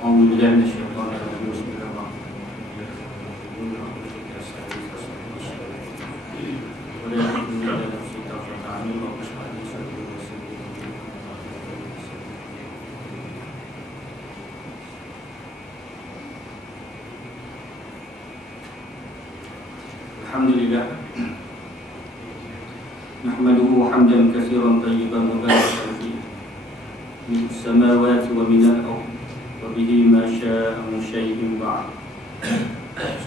أعوذ بالله من الشيطان الرجيم بسم الله الرحمن الرحيم الحمد لله نحمده حمدا كثيرا طيبا مباركا فيه من السماوات ومن الأرض وبه ما شاء من شيء بعد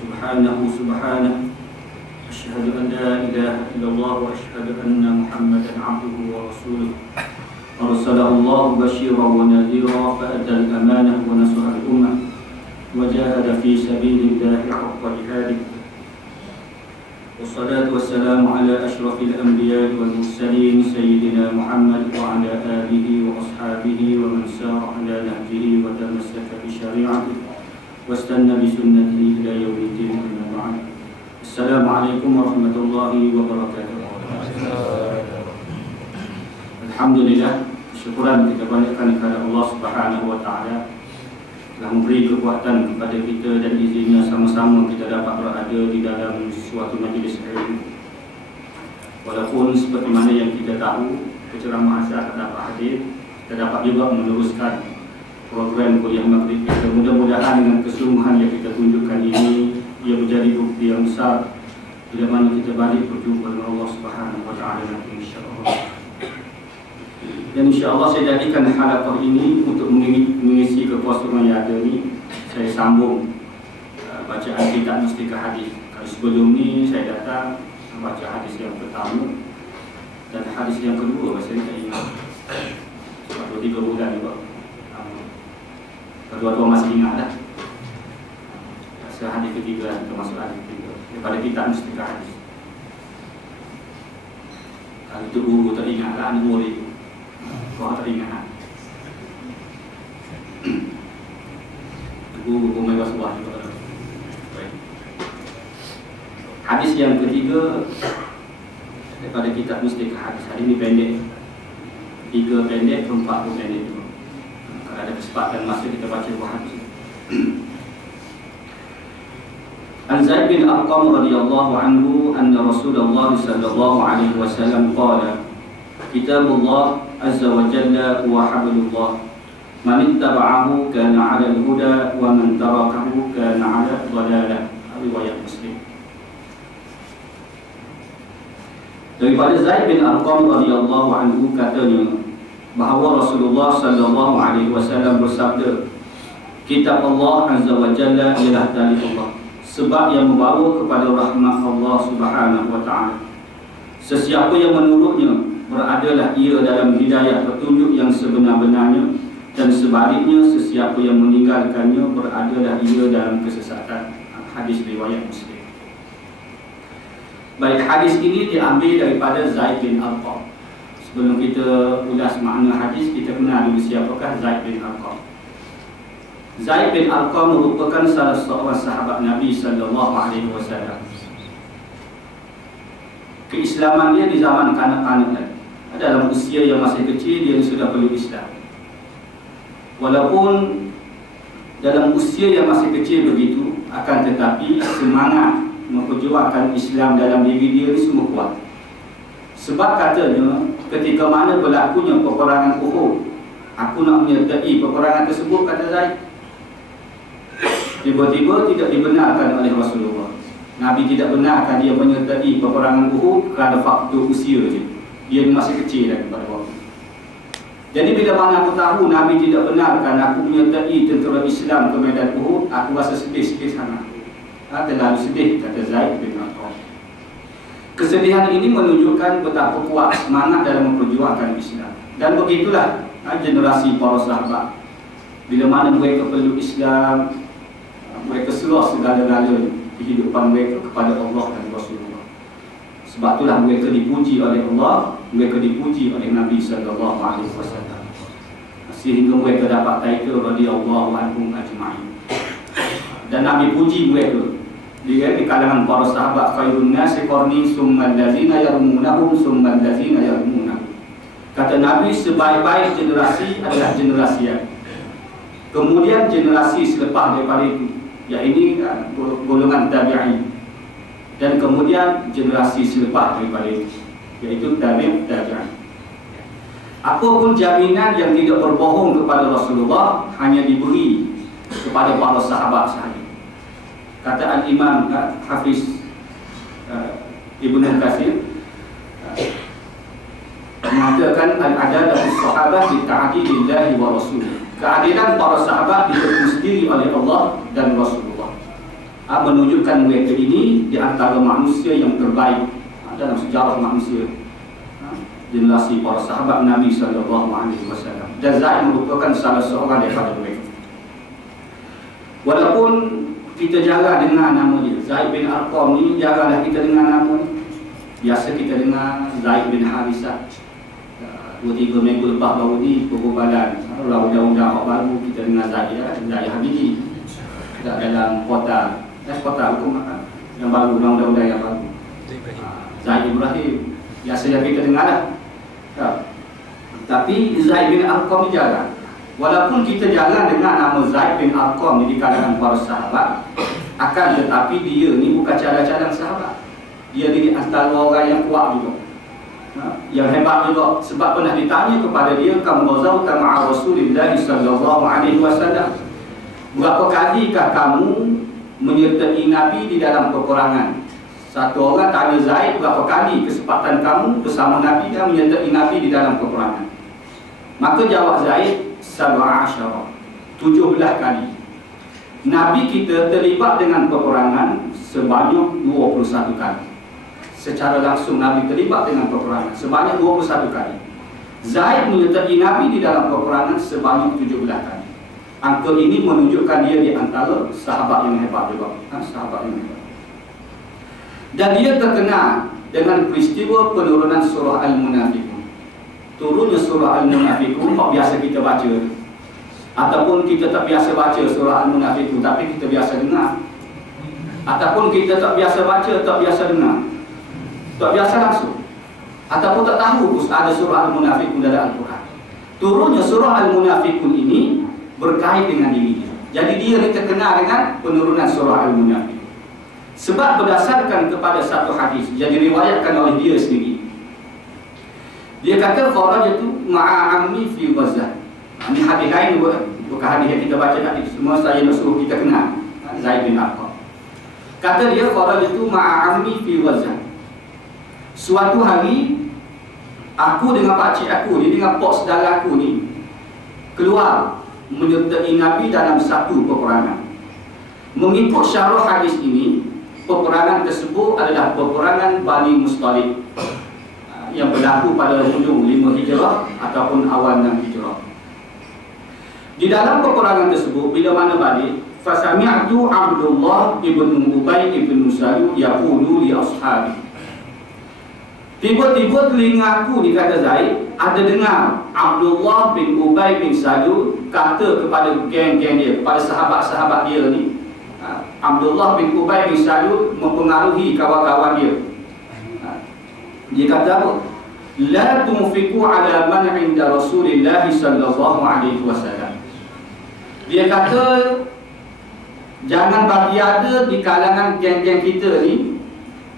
سبحانه أشهد أن لا إله إلا الله وأشهد أن محمدا عبده ورسوله أرسله الله بشيرا ونذيرا فأدى الأمانة ونصح الأمة وجاهد في سبيل الله حق جهاده والصلاة والسلام على أشرف الأنبياء والمرسلين سيدنا محمد وعلى آله وأصحابه ومن سار على نهجه وتمسك بشريعته واستنى بسنته إلى يوم الدين أما بعد السلام عليكم ورحمة الله وبركاته. Alhamdulillah, syukuran kita banyakkan kepada Allah Subhanahu wa taala telah memberi kekuatan kepada kita dan izinnya sama-sama kita dapat berada di dalam suatu majlis ilmu. Walaupun seperti mana yang kita tahu, penceramah saya tak dapat hadir, kita dapat juga meneruskan program kuliah maghrib kita. Mudah-mudahan dengan kesungguhan yang kita tunjukkan ini, ia menjadi bukti yang besar bila mana kita balik berjumpa dengan Allah Subhanahu wa taala nanti insya-Allah. Dan insya-Allah saya jadikan halaqah ini untuk mengisi kekosongan yang ada ni. Saya sambung bacaan kitab Mustika Hadis. Kalau sebelum ni saya datang baca hadis yang pertama dan hadis yang kedua saya tak ingat. Sebab 2-3 bulan juga. Kedua-dua masih ingat dah. Hadis ketiga termasuk hadis ketiga daripada kitab Mustika Hadis. Kalau itu guru tak ingat lah, anak murid kau tak ingat. Guru mewah sebuah juga. Hadis yang ketiga daripada kitab Mustika Hadis. Hari ini pendek, 3 pendek, 4 pun pendek juga. Kalau ada kesempatan masa kita baca buah hadis. An Zaid bin Arqam radhiyallahu anhu anna Rasulullah sallallahu alaihi wasallam qala Kitabullah azza wa jalla wa hablullah man ittaba'ahu kana 'ala al-huda wa man tarakahu kana 'ala dhalalah. Riwayat Muslim. Daripada Zaid bin Arqam radhiyallahu anhu katanya bahawa Rasulullah sallallahu alaihi wasallam bersabda, Kitab Allah azza wa jalla ialah dari Allah, sebab yang membawa kepada rahmat Allah Subhanahu wa taala. Sesiapa yang menurutnya beradalah ia dalam hidayah petunjuk yang sebenar-benarnya, dan sebaliknya sesiapa yang meninggalkannya beradalah ia dalam kesesatan. Hadis riwayat Muslim. Baik, hadis ini diambil daripada Zaid bin Arqam. Sebelum kita ulas makna hadis, kita kenal dulu siapakah Zaid bin Arqam. Zaid bin Arqam merupakan salah seorang sahabat Nabi sallallahu alaihi wasallam. Keislaman dia di zaman kanak-kanak lagi. Dalam usia yang masih kecil dia sudah peluk Islam. Walaupun dalam usia yang masih kecil begitu, akan tetapi semangat memperjuangkan Islam dalam diri dia semua kuat. Sebab katanya ketika mana berlakunya peperangan Uhud, aku nak menyertai peperangan tersebut, kata Zaid. Tiba-tiba tidak dibenarkan oleh Rasulullah. Nabi tidak benarkan dia menyertai peperangan Uhud kerana faktor usia dia. Dia masih kecil lagi pada waktu. Jadi bila mana aku tahu Nabi tidak benarkan aku menyertai tentera Islam ke medan Uhud, aku rasa sedih sangat. Terlalu sedih, kata Zaid bin Arqam. Kesedihan ini menunjukkan betapa kuat semangat dalam memperjuangkan Islam. Dan begitulah generasi para sahabat. Bila mana mereka peluk Islam, mereka serah segala-galanya kehidupan mereka kepada Allah dan Rasulullah. Sebab itulah mereka dipuji oleh Allah, mereka dipuji oleh Nabi sallallahu alaihi wasallam. Sehingga mereka dapat title radhiyallahu anhum ajma'in. Dan Nabi puji mereka. Dia di kalangan para sahabat, khairun nasi qarni summa allazina yarmunahum summa allazina yarmunahum. Kata Nabi, sebaik-baik generasi adalah generasi yang Kemudian generasi selepas daripada itu, iaitu golongan tabi'in. Dan kemudian generasi selepas daripada itu, iaitu tabi'in. Apapun jaminan yang tidak berbohong kepada Rasulullah hanya diberi kepada para sahabat sahaja. Kata Al-Imam Hafiz Ibn Katsir mengatakan al-adalatus sahabah bi ta'dilillahi wa rasulih. Keadilan para sahabat ditentukan sendiri oleh Allah dan Rasulullah. Menunjukkan mereka ini di antara manusia yang terbaik dalam sejarah manusia. Generasi para sahabat Nabi SAW. Dan Zaid merupakan salah seorang daripada mereka. Walaupun kita jarang dengar nama dia, Zaid bin Arqam ni jaranglah kita dengar nama ni. Biasa kita dengar Zaid bin Harisah. 2-3 minggu lepas baru ni perbualan undang-undang baru kita dengar Zaid Habibie dalam portal hukum yang baru, undang-undang yang baru. Zaid Ibrahim biasa yang kita dengar lah. Tapi Zaid bin Arqam ni jarang. Walaupun kita jarang dengar nama Zaid bin Arqam ni di kalangan para sahabat, akan tetapi dia ni bukan cadang-cadang sahabat. Dia ni antara orang yang kuat juga, yang hebat juga. Sebab pernah ditanya kepada dia, kam ghazawta ma'a Rasulillah sallallahu alaihi wasallam, berapa kalikah kamu menyertai Nabi di dalam peperangan? Satu orang tanya Zaid, berapa kali kesempatan kamu bersama Nabi dan menyertai Nabi di dalam peperangan? Maka jawab Zaid, 17 kali. Nabi kita terlibat dengan peperangan sebanyak 21 kali. Secara langsung Nabi terlibat dengan peperangan sebanyak 21 kali. Zaid menyertai Nabi di dalam peperangan sebanyak 17 kali. Angka ini menunjukkan dia di antara sahabat yang hebat juga. Sahabat yang hebat. Dan dia terkenal dengan peristiwa penurunan surah Al-Munafiqun. Turunnya surah Al-Munafiqun, biasa kita baca, ataupun kita tak biasa baca surah Al-Munafiqun, tapi kita biasa dengar. Ataupun kita tak biasa baca, tak biasa dengar, tak biasa langsung, ataupun tak tahu ada surah Al-Munafiqun dalam Al-Quran. Turunnya surah Al-Munafiqun ini berkait dengan dirinya. Jadi dia ni terkenal dengan penurunan surah Al-Munafiqun. Sebab berdasarkan kepada satu hadis yang diriwayatkan oleh dia sendiri. Dia kata kharajtu ma'a ammi fi Ghazah. Ini hadis lain, bukan hadis yang kita baca tadi. Semua saya nak suruh kita kenal Zaid bin Arqam. Kata dia kharajtu ma'a ammi fi Ghazah. Suatu hari aku dengan pakcik aku ni, dengan pok saudara aku ni, keluar menyertai Nabi dalam satu peperangan. Mengikut syarah hadis ini, peperangan tersebut adalah peperangan Bani Mustalik yang berlaku pada hujung 5 Hijrah ataupun awal 6 Hijrah. Di dalam peperangan tersebut, bila mana balik, fasami'tu Abdullah ibn Ubay ibn Salul yaqulu li ashabi. Tiba-tiba telinga aku, dikata Zaid, ada dengar Abdullah bin Ubay bin Salul kata kepada geng-geng dia, kepada sahabat-sahabat dia ni. Abdullah bin Ubay bin Salul mempengaruhi kawan-kawan dia. Dia kata apa? La tunfiqu ala man 'inda Rasulillah sallallahu alaihi wasallam. Dia kata jangan bagi ada di kalangan geng-geng kita ni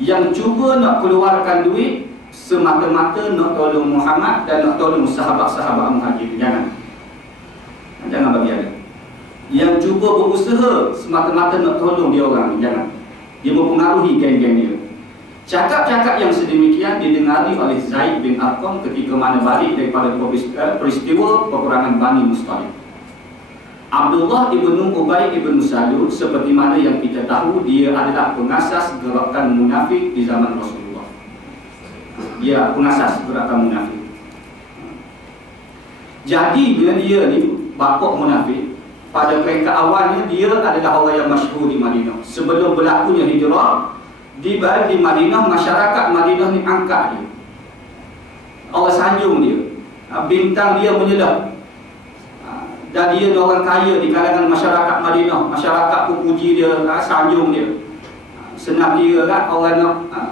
yang cuba nak keluarkan duit semata-mata nak tolong Muhammad dan nak tolong sahabat-sahabat Muhajir. Jangan bagi ada. Yang cuba berusaha semata-mata nak tolong dia orang, jangan. Dia mempengaruhi geng-geng dia. Cakap-cakap yang sedemikian didengari oleh Zaid bin Arqam ketika mana balik daripada peristiwa peperangan Bani Mustalik. Abdullah ibn Ubay ibn Salul, seperti mana yang kita tahu, dia adalah pengasas gerakan munafik di zaman Rasulullah. Dia pengasas gerakan munafik. Jadi bila dia ni bapak munafik, pada peringkat awalnya dia adalah orang yang masyhur di Madinah. Sebelum berlakunya hijrah, di Madinah, masyarakat Madinah ni angkat dia, Allah sanjung dia, bintang dia menyelam, dan dia orang kaya di kalangan masyarakat Madinah. Masyarakat pun puji dia, sanjung dia. Senang kira kan, orang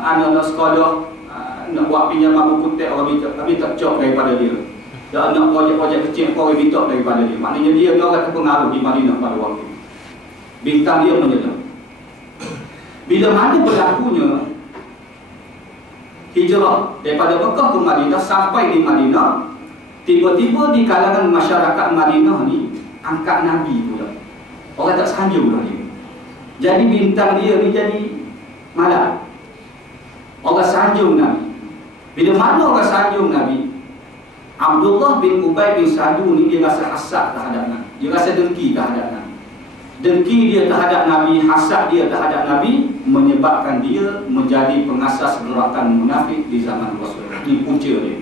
nak sekolah, nak buat pinjaman buku teks, orang minta cok daripada dia. Dan nak projek-projek kecil kau minta daripada dia. Maknanya dia orang terpengaruh di Madinah pada waktu itu. Bintang dia menyala. Bila mana berlakunya hijrah daripada Mekah ke Madinah, sampai di Madinah, tiba-tiba di kalangan masyarakat Madinah ni angkat Nabi pula. Orang tak sanjung dah dia. Jadi bintang dia ni jadi malam. Orang sanjung Nabi. Bila mana orang sanjung Nabi, Abdullah bin Ubay bin Salul ni dia rasa hasad terhadap Nabi. Dia rasa dengki terhadap Nabi. Dengki dia terhadap Nabi, hasad dia terhadap Nabi menyebabkan dia menjadi pengasas gerakan munafik di zaman Rasulullah. Ini punca dia.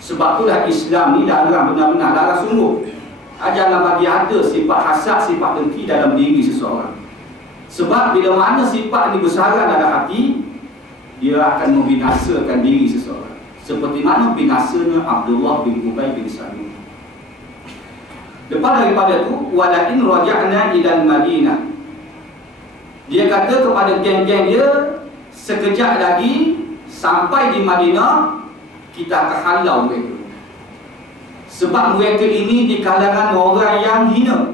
Sebab itulah Islam ni larang, benar-benar larang sungguh. Jangan bagi ada sifat hasad, sifat dengki dalam diri seseorang. Sebab bila mana sifat ni bersaran dalam hati, dia akan membinasakan diri seseorang. Seperti mana binasanya Abdullah bin Ubay bin Salul. Lepas daripada itu, walakin raja'na ilal Madinah. Dia kata kepada geng-geng dia, sekejap lagi sampai di Madinah, kita akan halau mereka. Sebab mereka ini di kalangan orang yang hina.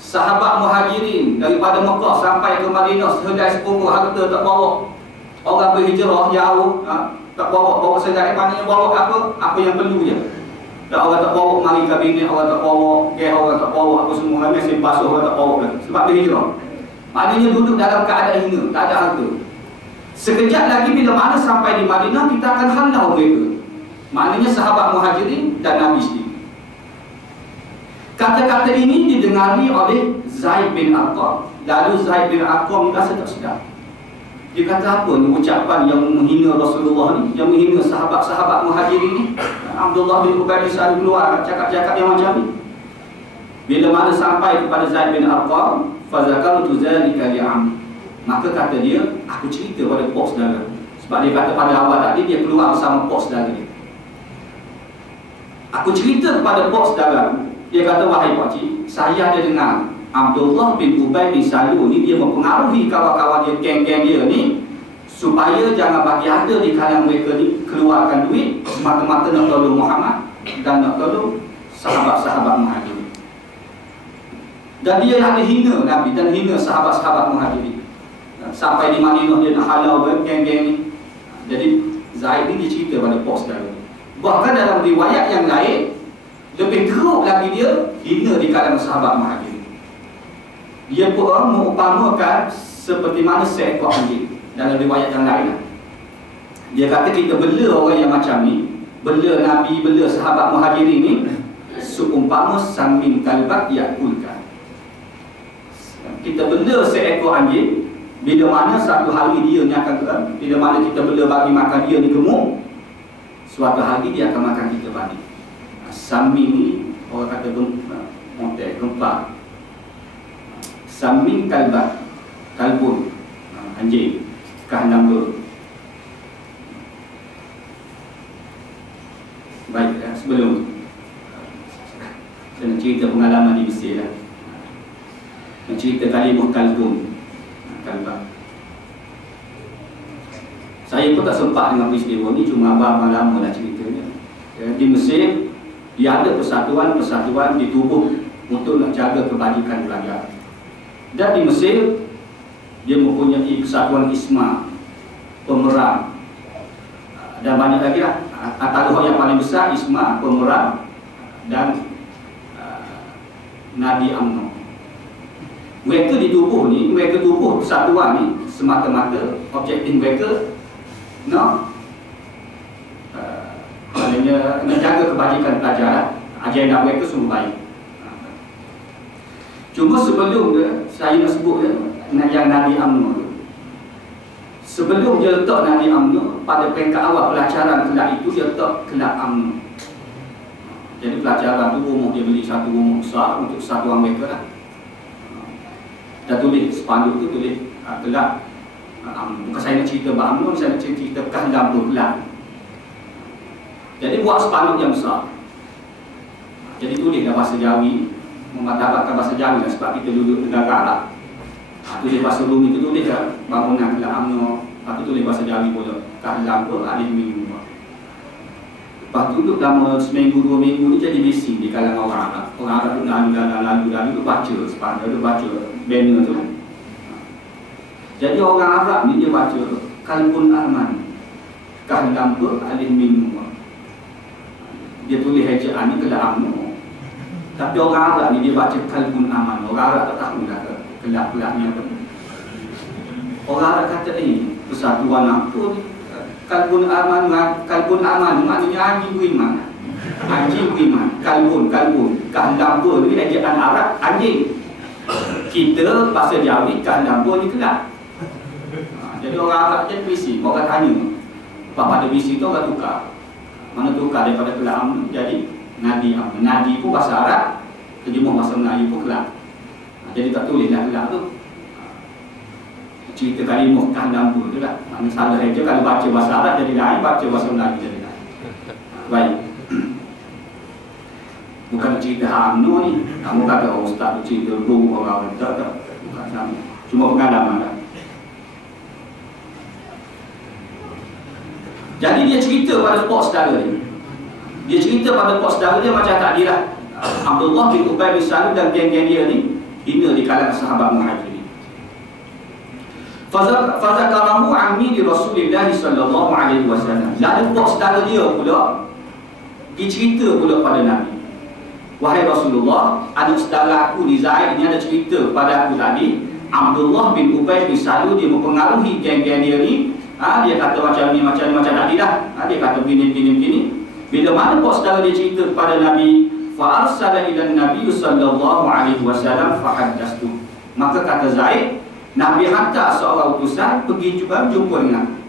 Sahabat Muhajirin daripada Mekah sampai ke Madinah, sehelai sepuluh harta tak bawa. Orang berhijrah jauh, tak bawa sedai, maknanya bawa apa yang perlu je. Dan orang tak bawa mari kabinet, orang tak bawa gas, orang tak bawa apa semua, mesin basuh orang tak bawa lagi. Sebab berhijrah. Maknanya duduk dalam keadaan hina, tak ada harta. Sekejap lagi bila mana sampai di Madinah, kita akan halau mereka. Maknanya sahabat Muhajirin dan Nabi sendiri. Kata-kata ini didengari oleh Zaid bin Arqam. Lalu Zaid bin Arqam rasa tak sedap. Dia kata apa ni ucapan yang menghina Rasulullah ni, yang menghina sahabat-sahabat Muhajirin ni. Abdullah bin Ubay bin Salul keluar cakap-cakap yang macam ni. Bila mana sampai kepada Zaid bin Arqam, fazakartu zalika li'am. Maka kata dia, aku cerita pada pok saudara. Sebab dia kata pada awal tadi dia keluar bersama pok saudara dia. Aku cerita kepada pok saudara. Dia kata, wahai pakcik, saya ada dengar Abdullah bin Ubay bin Salul ni dia mempengaruhi kawan-kawan dia, geng-geng dia ni, supaya jangan bagi ada di kalangan mereka ni keluarkan duit semata-mata nak tolong Muhammad dan nak tolong sahabat-sahabat Muhajirin. Dan dia nak hina Nabi dan hina sahabat-sahabat Muhajirin. Sampai di Madinah dia nak halau geng-geng ni. Jadi Zaid ni dia cerita pada pos saudara. Bahkan dalam riwayat yang lain, lebih teruk lagi dia hina di kalangan sahabat Muhajirin. Dia pun mengumpamakan seperti mana seekor anjing. Dalam riwayat yang lain, dia kata kita bela orang yang macam ni, bela Nabi, bela sahabat Muhajirin ni, seumpama samin kalbat yakulkan. Kita bela seekor anjing, bila mana satu hari dia ni akan bila mana kita bela bagi makan dia ni gemuk, suatu hari dia akan makan kita balik. Samin ni orang kata gempa. Samin kalbat, kalbun, anjing, kahnamba. Baik, sebelum saya nak cerita pengalaman di Mesir lah. Nak cerita kalimah kalbun, kalbat. Saya pun tak sempat dengan peristiwa ni, cuma abang lama lah ceritanya. Di Mesir dia ada persatuan-persatuan di tubuh untuk nak jaga kebajikan pelajar. Dan di Mesir dia mempunyai persatuan Isma, Pemerang, dan banyak lagi lah. Antara yang paling besar Isma, Pemerang dan Nadi Amno. Mereka di tubuh ni, mereka tubuh persatuan ni semata-mata objektif mereka nak maknanya menjaga kebajikan pelajar. Agenda mereka sungguh baik. Cuma sebelum dia, saya nak sebut yang Nadi Amno. Sebelum dia letak Nadi Amno, pada peringkat awal pelajaran kelab itu dia letak kelab Amno. Jadi pelajaran tu rumah dia beli satu rumah besar untuk persatuan mereka lah. Dah tulis spanduk tu tulis kelab Amno. Bukan saya nak cerita Bang Amno, saya nak cerita kehendam kelab. Jadi buat spanduk yang besar. Jadi tulis dalam bahasa Jawi, memadabakkan bahasa Jawi lah, sebab kita duduk negara lah. Tulis bahasa Rum itu tulis lah, bangunan kelab Amno. Lepas tu tulis bahasa Jawi pula, kehendam tu alih minggu. Lepas tu duduk lama seminggu, 2 minggu ni jadi bising di kalangan orang Arab. Orang Arab tu lalu tu baca sepanjang tu baca banner tu. Jadi orang Arab ni dia baca kalbun aman, kahlam ber alih minum. Dia tulis ejaan ni kelak amno. Tapi orang Arab ni dia baca kalbun aman. Orang Arab tak tahu dah kelak-kelaknya apa. Orang Arab kata persatuan apa ni? Kalbun aman maknanya anjing beriman. Anjing beriman. Kalbun kahlam ber ni ejaan Arab anjing. Kita bahasa Jawi kahlam ber ni kelak. Jadi orang Arab jadi bisi, orang tanya pada bisi tu orang tukar. Mana tukar daripada kelak jadi nadi. Nadi pun bahasa Arab, terjemah bahasa Melayu pun kelak. Jadi tak tulislah kelak tu. Cerita kalimah kahlam tu lah. Mana salah aja kalau baca bahasa Arab jadi lain, baca bahasa Melayu jadi lain. Baik. Bukan cerita hamno ni. Kamu kata ustaz tu cerita buruk orang tak. Bukan sama. Cuma pengalaman lah. Jadi dia cerita pada pok saudara dia. Dia cerita pada pok saudara dia macam tadi lah. Abdullah bin Ubay bin Salul dan geng-geng dia ni hina di kalangan sahabat Muhajirin. Fazakarahu ammi di Rasulullah sallallahu alaihi wasallam. Lalu pok saudara dia pula cerita pula pada Nabi. Wahai Rasulullah, anak saudara aku ni Zaid ni ada cerita pada aku tadi. Abdullah bin Ubay bin Salul dia mempengaruhi geng-geng dia ni. Dia kata macam ni, macam tadi dah. Dia kata begini. Bila mana pok saudara dia cerita kepada Nabi, fa arsala ila Nabi sallallahu alaihi wasallam fa haddastu. Maka kata Zaid, Nabi hantar seorang utusan pergi juga jumpa dengan aku.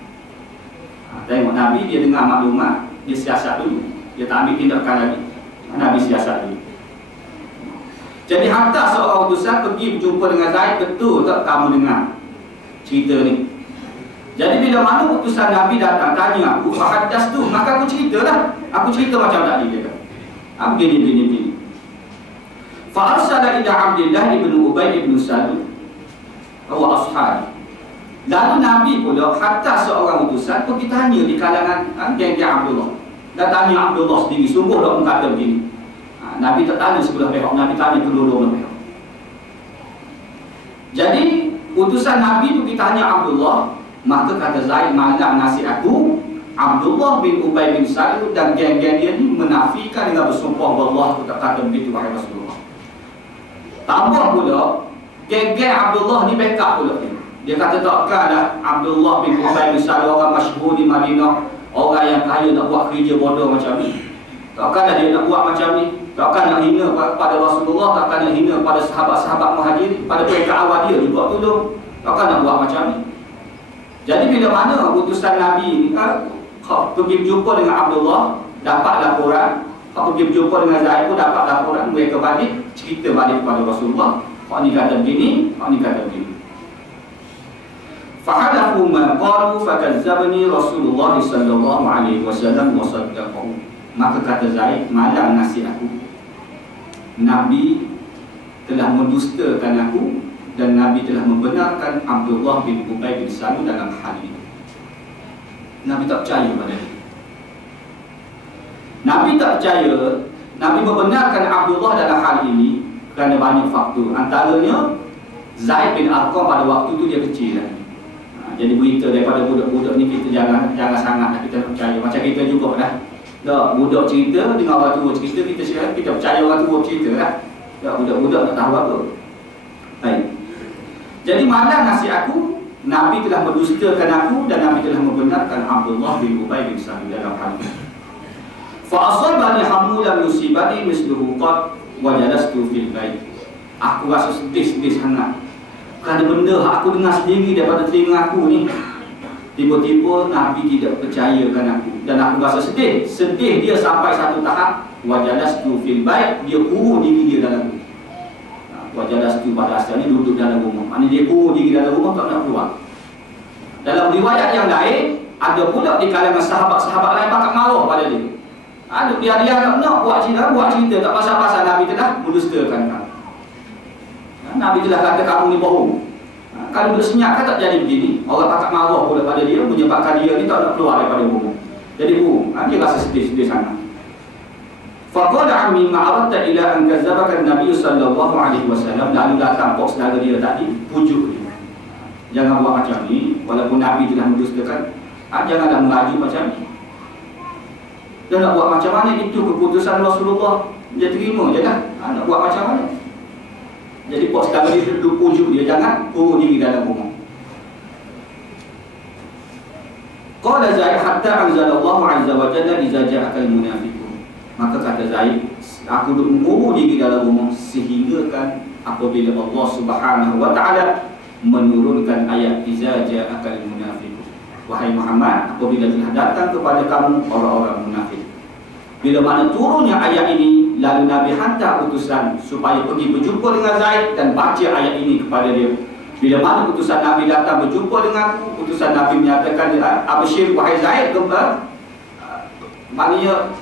Tengok Nabi dia dengar maklumat, dia siasat dulu. Dia tak ambil tindakan lagi. Nabi siasat dulu. Jadi hantar seorang utusan pergi berjumpa dengan Zaid, betul tak kamu dengar cerita ni? Jadi bila mana utusan Nabi datang tanya aku, fahaddas tu, maka aku ceritalah. Aku cerita macam tadi dia kata. Begini. Fa arsala ila Abdullah ibn Ubay ibn Salul wa ashab. Lalu Nabi pula hantar seorang utusan pergi tanya di kalangan geng-geng Abdullah. Dan tanya Abdullah sendiri, sungguh tak kata begini. Nabi tak tanya sebelah pihak, Nabi tanya kedua-dua pihak. Jadi utusan Nabi pergi tanya Abdullah. Maka kata Zaid, malam nasi aku Abdullah bin Ubay bin Salul dan geng-geng dia ni menafikan dengan bersumpah wallah aku tak kata begitu wahai Rasulullah. Tambah pula geng-geng Abdullah ni backup pula dia kata takkanlah Abdullah bin Ubay bin Salul orang masyhur di Madinah, orang yang kaya nak buat kerja bodoh macam ni. Takkanlah dia nak buat macam ni. Takkan nak hina pada Rasulullah, takkan nak hina pada sahabat-sahabat Muhajirin, pada mereka awal dia juga tolong. Takkan nak buat macam ni. Jadi bila mana utusan Nabi ni pergi berjumpa dengan Abdullah, dapat laporan. Pergi berjumpa dengan Zaid pun dapat laporan. Mereka balik, cerita balik kepada Rasulullah. Pak ni kata begini, Pak ni kata begini. Fahadahu ma qalu fakazzabani Rasulullah sallallahu alaihi wasallam wa saddaqahu. Maka kata Zaid, malam nasi aku, Nabi telah mendustakan aku dan Nabi telah membenarkan Abdullah bin Ubay bin Salul dalam hal ini. Nabi tak percaya pada dia. Nabi tak percaya. Nabi membenarkan Abdullah dalam hal ini kerana banyak faktor. Antaranya Zaid bin Arqam pada waktu itu dia kecil lagi. Jadi berita daripada budak-budak ni kita jangan sangat kita percaya. Macam kita juga dah. Budak cerita dengan orang tua cerita, kita sekarang kita percaya orang tua cerita lah. Budak-budak tak tahu apa. Baik. Jadi malam nasi aku, Nabi telah mendustakan aku dan Nabi telah membenarkan Abdullah bin Ubay bin Salul dalam hal ini. Fa asabani hamulan yusibani misluhu qad wa jalastu fil bait. Aku rasa sedih sangat. Kerana benda aku dengar sendiri daripada telinga aku ni. Tiba-tiba Nabi tidak percayakan aku dan aku rasa sedih. Sedih dia sampai satu tahap wa jalastu fil bait, dia kurung diri dia dalam rumah. Wajadastu pada asalnya duduk dalam rumah. Maknanya dia kurung diri dalam rumah, tak nak keluar. Dalam riwayat yang lain, ada pula di kalangan sahabat-sahabat lain pakat marah pada dia. Dia nak buat cerita tak pasal-pasal Nabi telah mendustakan kamu. Nabi telah kata kamu ni bohong. Kalau bersenyap kan tak jadi begini. Orang pakat marah pula pada dia, menyebabkan dia ni tak nak keluar daripada rumah. Jadi dia rasa sedih-sedih sangat. Faqala ammi ma'aradta ila an kazzabaka an-nabiy sallallahu alaihi wasallam. Lalu datang pok saudara dia tadi, pujuk dia. Jangan buat macam ni, walaupun Nabi telah mendustakan, janganlah melaju macam ni. Dan nak buat macam mana, itu keputusan Rasulullah. Dia terima je lah. Nak buat macam mana. Jadi pok saudara dia duduk pujuk dia, jangan kurung diri dalam rumah. Qala Zaid hatta anzalallahu azza wa jalla idza ja'akal munafiqun. Maka kata Zaid, aku duduk mengurung diri dalam rumah sehingga kan apabila Allah Subhanahu wa taala menurunkan ayat idza ja'akal munafiqun. Wahai Muhammad, apabila telah datang kepada kamu orang-orang munafik. Bila mana turunnya ayat ini, lalu Nabi hantar utusan supaya pergi berjumpa dengan Zaid dan baca ayat ini kepada dia. Bila mana utusan Nabi datang berjumpa denganku, utusan Nabi menyatakan, absyir wahai Zaid, maknanya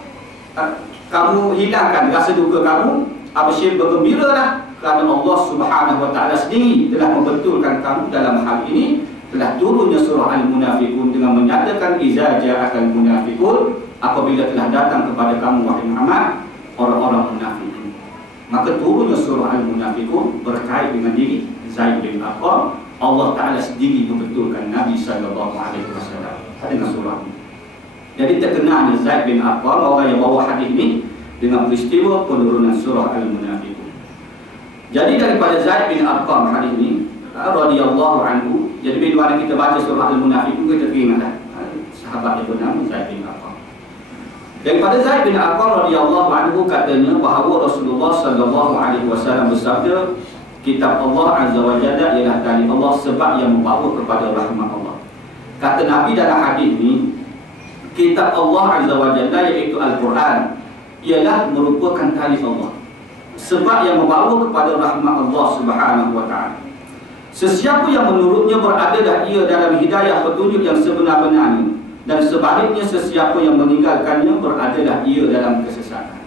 kamu hilangkan rasa duka kamu, absyir bergembiralah kerana Allah Subhanahu wa taala sendiri telah membetulkan kamu dalam hal ini. Telah turunnya surah Al-Munafiqun dengan menyatakan iza ja'akal munafiqun, apabila telah datang kepada kamu wahai Muhammad orang-orang munafik. Maka turunnya surah Al-Munafiqun berkait dengan diri Zaid bin Arqam. Allah Ta'ala sendiri membetulkan Nabi sallallahu alaihi wasallam dengan surah ini. Jadi terkenalnya Zaid bin Arqam, orang yang bawa hadis ini, dengan peristiwa penurunan surah Al-Munafiqun. Jadi daripada Zaid bin Arqam hadis ini radhiyallahu anhu. Jadi bila kita baca surah Al-Munafiqun, kita teringatlah sahabat yang bernama Zaid bin Arqam. Daripada Zaid bin Arqam radhiyallahu anhu katanya bahawa Rasulullah sallallahu alaihi wasallam bersabda, kitab Allah azza wa jalla ialah dari Allah sebab yang membawa kepada rahmat Allah. Kata Nabi dalam hadis ini, kitab Allah azza wa jalla iaitu Al-Quran ialah merupakan tali Allah sebab yang membawa kepada rahmat Allah Subhanahu wa taala. Sesiapa yang menurutnya berada dah ia dalam hidayah petunjuk yang sebenar-benarnya, dan sebaliknya sesiapa yang meninggalkannya berada dah ia dalam kesesatan.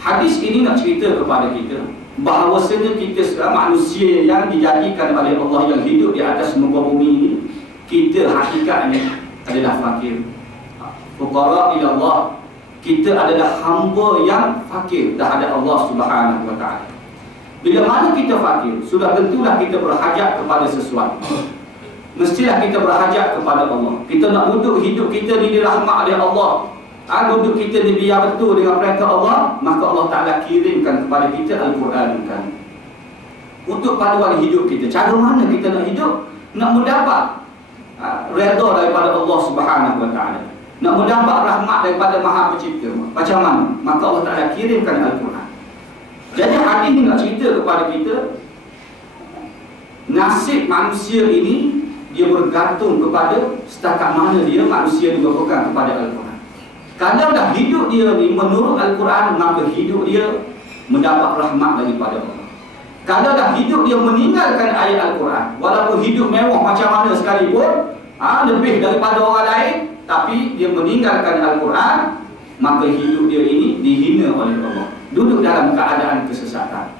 Hadis ini nak cerita kepada kita bahawasanya kita sebagai manusia yang dijadikan oleh Allah yang hidup di atas muka bumi ini, kita hakikatnya adalah fakir. Fuqara ila Allah. Kita adalah hamba yang fakir terhadap Allah Subhanahu wa taala. Bila mana kita fakir, sudah tentulah kita berhajat kepada sesuatu. Mestilah kita berhajat kepada Allah. Kita nak duduk hidup kita ni dirahmat oleh Allah, duduk kita ni biar betul dengan perintah Allah, maka Allah Ta'ala kirimkan kepada kita Al-Quran kan, untuk panduan hidup kita. Cara mana kita nak hidup? Nak mendapat redha daripada Allah Subhanahu wa taala, nak mendapat rahmat daripada Maha Pencipta. Macam mana? Maka Allah Ta'ala kirimkan Al-Quran. Jadi hadis ini nak cerita kepada kita, nasib manusia ini dia bergantung kepada setakat mana dia manusia diberpegang kepada Al-Quran. Kalau dah hidup dia ni menurut Al-Quran, maka hidup dia mendapat rahmat daripada Allah. Kalau dah hidup dia meninggalkan ayat Al-Quran, walaupun hidup mewah macam mana sekalipun, lebih daripada orang lain, tapi dia meninggalkan Al-Quran, maka hidup dia ini dihina oleh Allah. Duduk dalam keadaan kesesatan.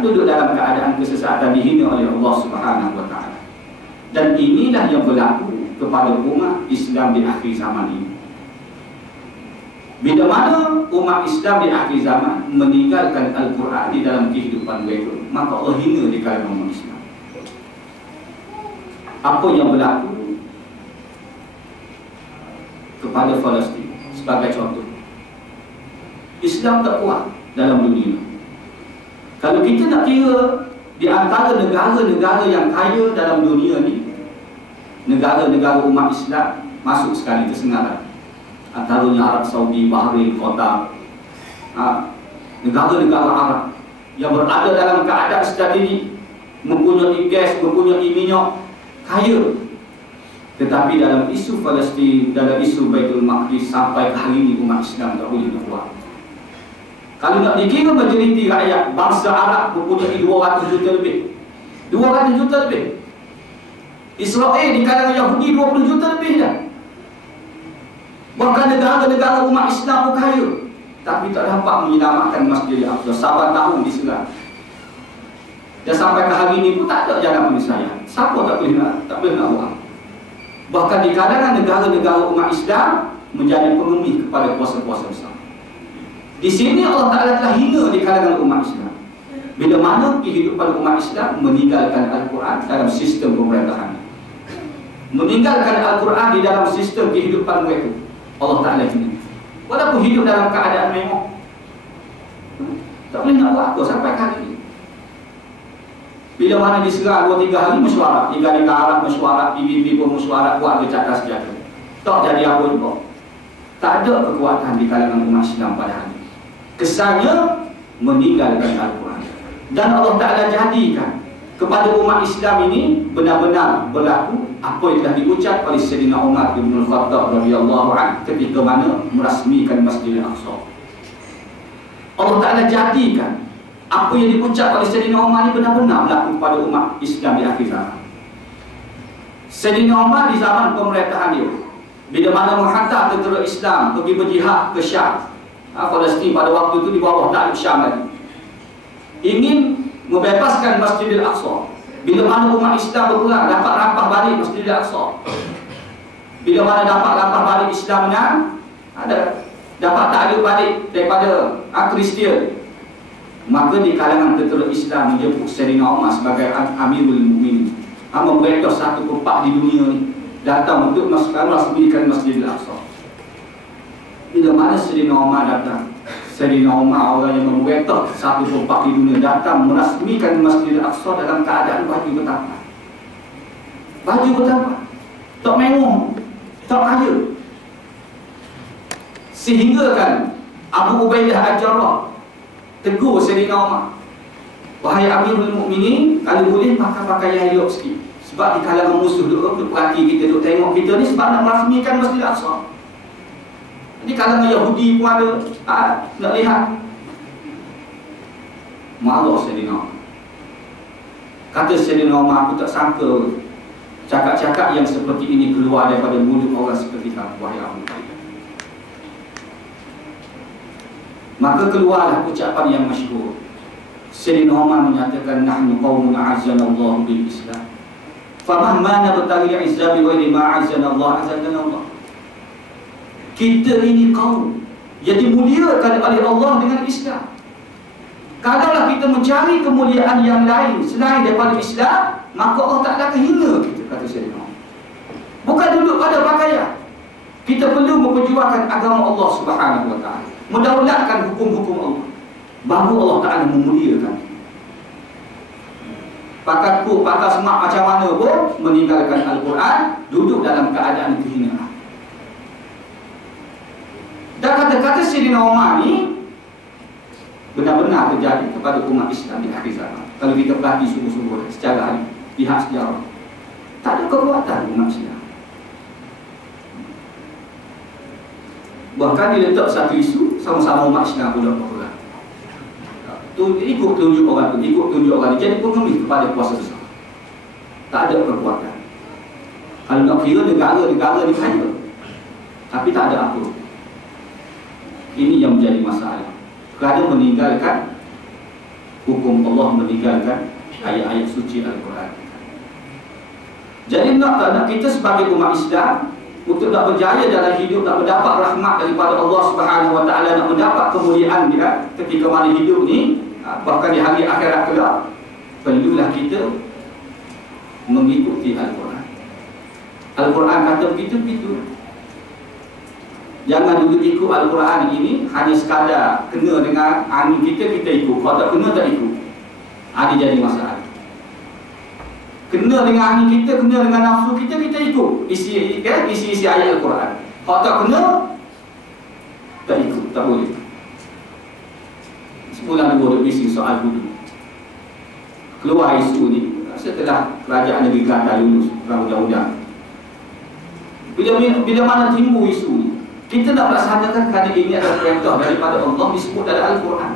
Duduk dalam keadaan kesesatan, dihina oleh Allah Subhanahu wa taala. Dan inilah yang berlaku kepada umat Islam di akhir zaman ini. Bila mana umat Islam di akhir zaman meninggalkan Al-Quran di dalam kehidupan mereka, maka Allah hina di kalangan umat Islam. Apa yang berlaku kepada Palestin sebagai contoh. Islam tak kuat dalam dunia. Kalau kita nak kira di antara negara-negara yang kaya dalam dunia ni, negara-negara umat Islam masuk sekali tersengaran. Antaranya Arab Saudi, Bahrain, Qatar, negara-negara Arab yang berada dalam keadaan strategik, mempunyai gas, mempunyai minyak, kaya. Tetapi dalam isu Palestin, dalam isu Baitul Maqdis, sampai ke hari ini umat Islam tak boleh kuat. Kalau nak dikira majoriti rakyat bangsa Arab mempunyai 200 juta lebih. 200 juta lebih. Israel di kalangan Yahudi 20 juta lebih dah. Bahkan negara-negara umat Islam pun kaya, tapi tak dapat menyelamatkan Masjid Al-Aqsa. Saban tahun diserang. Dan sampai ke hari ini pun tak ada jalan penyelesaian. Siapa tak boleh nak buat. Bahkan di kalangan negara-negara umat Islam, menjadi pengemis kepada kuasa-kuasa besar. Di sini Allah Ta'ala telah hina di kalangan umat Islam. Bila mana kehidupan umat Islam meninggalkan Al-Quran dalam sistem pemerintahan, meninggalkan Al-Quran di dalam sistem kehidupan mereka, Allah Ta'ala hina. Walaupun hidup dalam keadaan mewah, tak boleh nak buat apa sampai hari ini. Bila mana diserang 2-3 hari mesyuarat, 3 Arab mesyuarat, PBB pun mesyuarat, buat dia cakap sejahtera, tak jadi apa juga. Tak ada kekuatan di kalangan umat Islam pada hari ini. Kesannya meninggalkan Al-Quran. Dan Allah Ta'ala jadikan kepada umat Islam ini benar-benar berlaku apa yang telah diucap oleh Sayyidina Umar bin Khattab radhiyallahu anhu ketika mana merasmikan Masjidil Aqsa. Allah Ta'ala jadikan apa yang diucap oleh Sayyidina Umar ini benar-benar berlaku kepada umat Islam di akhir zaman. Sayyidina Umar di zaman pemerintahan dia, bila mana menghantar tentera Islam pergi berjihad ke Syam, Palestin pada waktu itu di bawah Takluk Syam lagi, ingin membebaskan Masjidil Aqsa. Bila mana umat Islam berperang, dapat rampas balik Masjidil Aqsa. Bila mana dapat rampas balik Islam menang, dapat takluk balik daripada Kristian, maka di kalangan tentera Islam menyebut Sayyidina Umar sebagai Amirul Mukminin, memberitahu satu tempat di dunia ni datang untuk merasmikan Masjidil Aqsa. Bila mana Sayyidina Umar datang, Sayyidina Umar orang yang memberitahu satu tempat di dunia datang merasmikan Masjidil Aqsa dalam keadaan baju bertambah. Baju bertambah, tak mewah, tak kaya. Sehingga kan Abu Ubaidah Al-Jarrah tegur Sayyidina Umar, wahai Amirul Mukminin, kalau boleh pakai yang elok sikit. Sebab di kalangan musuh duk perhati kita, duk tengok kita ni sebab nak merasmikan Masjidil Aqsa. Di kalangan Yahudi pun ada nak lihat. Marah Sayyidina Umar. Kata Sayyidina Umar, aku tak sangka cakap-cakap yang seperti ini keluar daripada mulut orang seperti kamu, wahai Abu Ubaidah. Maka keluarlah ucapan yang masyhur. Sayyidina Umar menyatakan, nahnu qaumun a'azzana Allah bil Islam, famahma nabtaghi 'izza bi ghairi ma 'azzana Allah azzana Allah. Kita ini kaum yang dimuliakan oleh Allah dengan Islam. Kalaulah kita mencari kemuliaan yang lain selain daripada Islam, maka Allah Ta'ala akan hina kita, kata Sayyidina Umar. Bukan duduk pada pakaian. Kita perlu memperjuangkan agama Allah Subhanahu Wa Ta'ala, mendaulatkan hukum-hukum Allah, baru Allah Ta'ala memuliakan. Pakat pun, pakat semak macam mana pun, meninggalkan Al-Quran, duduk dalam keadaan kehinaan. Dan kata-kata Sayyidina Umar ni benar-benar terjadi kepada umat Islam di akhir zaman. Kalau kita perhati sungguh-sungguh secara pihak sejarah, tak ada kekuatan umat Islam. Bahkan diletak satu isu, sama-sama umat Islam pula berperang. Ikut tunjuk orang tu, ikut tunjuk orang ni, jadi pengemis kepada kuasa besar. Tak ada kekuatan. Kalau nak kira negara-negara ni kaya, tapi tak ada apa. Ini yang menjadi masalah. Kerana meninggalkan hukum Allah, meninggalkan ayat-ayat suci Al-Quran. Jadi nak kita sebagai umat Islam untuk nak berjaya dalam hidup, nak mendapat rahmat daripada Allah Subhanahu Wa Ta'ala, nak mendapat kemuliaan dia ketika mana hidup ni, bahkan di hari akhirat kelak, perlulah kita mengikuti Al-Quran. Al-Quran kata begitu-begitu. Jangan duduk ikut Al-Quran ini hanya sekadar kena dengan angin kita ikut. Kalau tak kena, tak ikut. Ini jadi masalah. Kena dengan angin kita, kena dengan nafsu kita ikut isi ayat Al-Quran. Kalau tak kena, tak ikut, tak boleh. Sebulan dua duduk bising soal hudu. Keluar isu ni setelah kerajaan negeri Kelantan lulus perang undang-undang. Bila mana timbul isu ni, kita nak melaksanakan kerana ini adalah perintah daripada Allah disebut dalam Al-Quran.